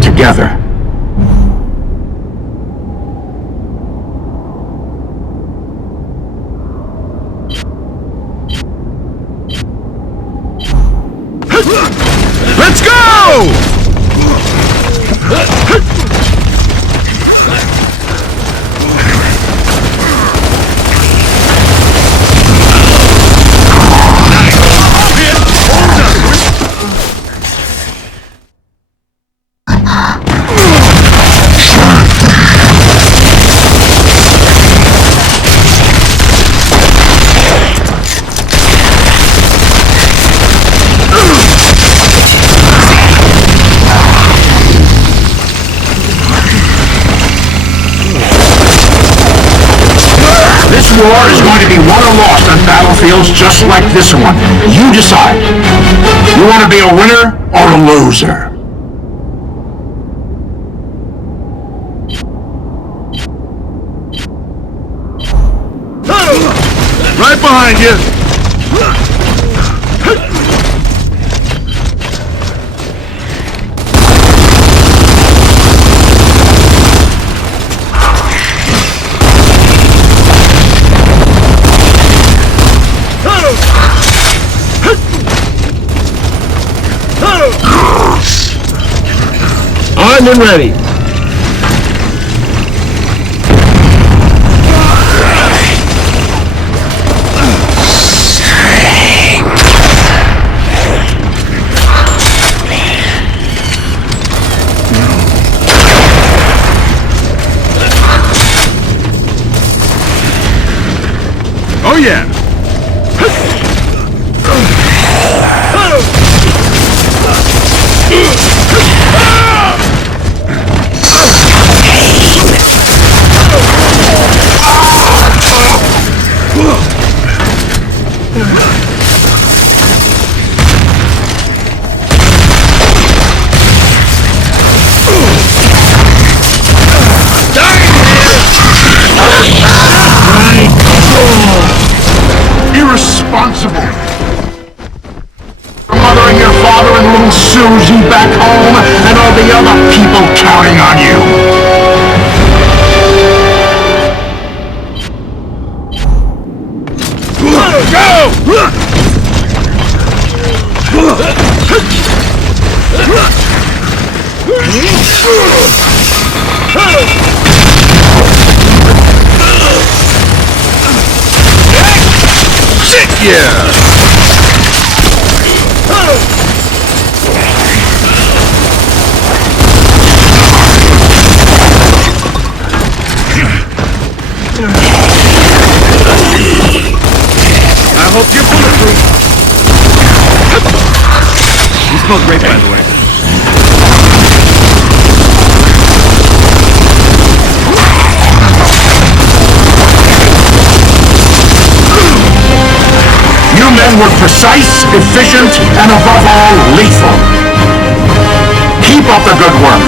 Together. Let's go! This war is going to be won or lost on battlefields just like this one. You decide. You want to be a winner or a loser? Right behind you! Armed and ready. Oh yeah. Irresponsible! Your mother and your father and little Susie back home, and all the other people counting on you. Shit, yeah! I hope you're bulletproof. You smell great, by the way. You men were precise, efficient, and above all, lethal. Keep up the good work.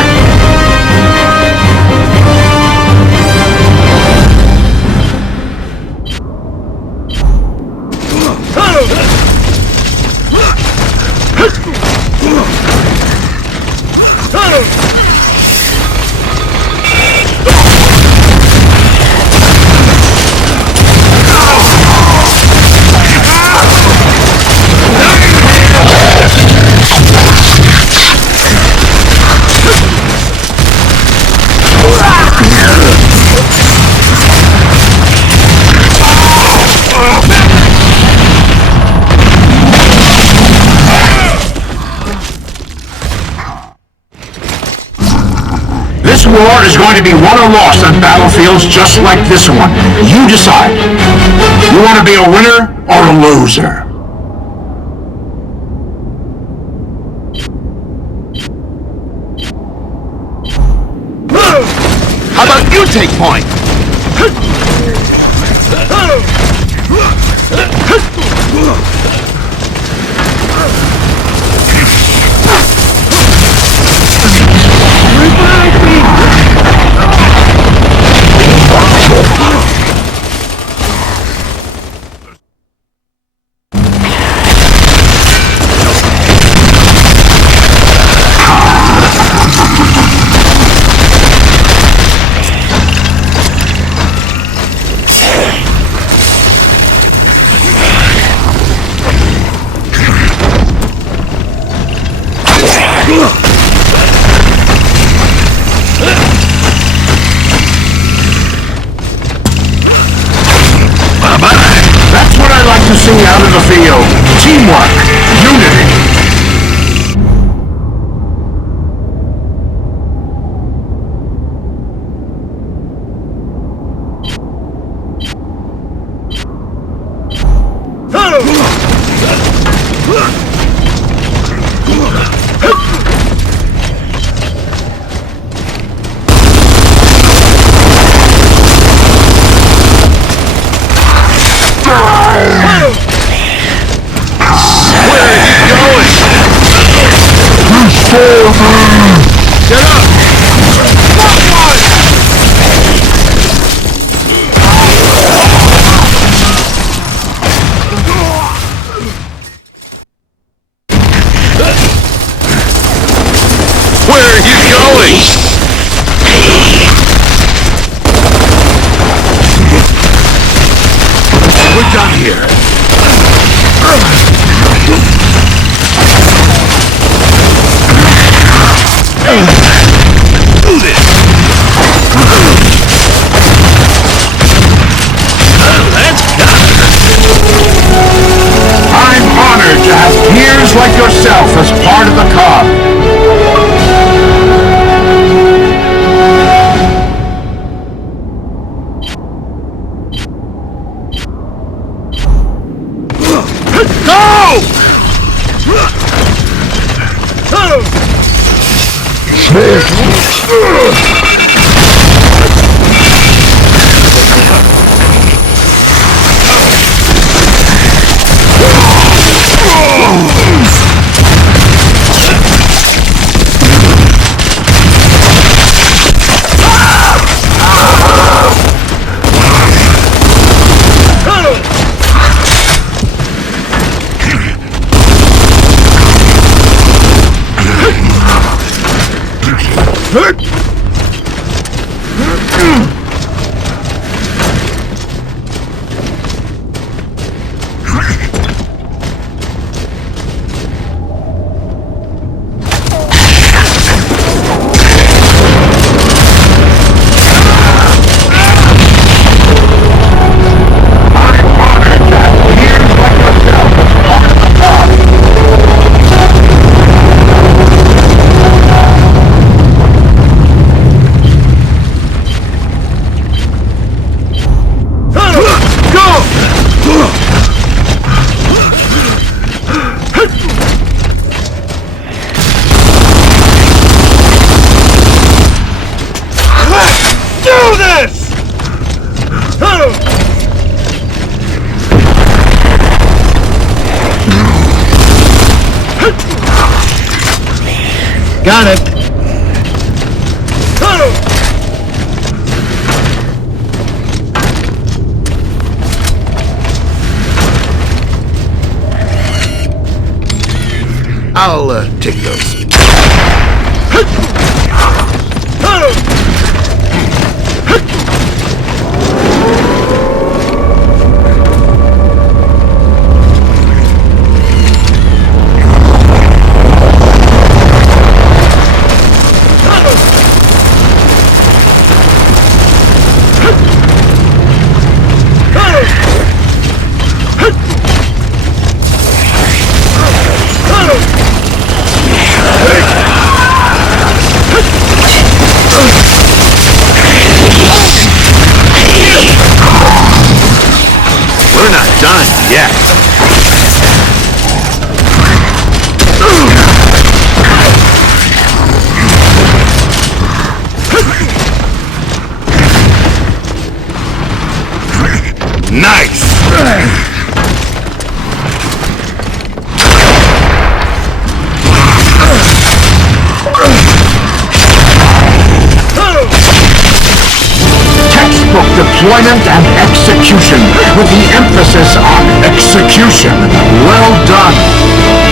This war is going to be won or lost on battlefields just like this one. You decide. You want to be a winner or a loser? take point! That's what I like to see out in the field. Teamwork. Unity. Get up! Where are you going? We're done here. Do this! Let's go! I'm honored to have peers like yourself as part of the club. Got it. I'll take those. Nice! Textbook deployment and execution, with the emphasis on execution. Well done.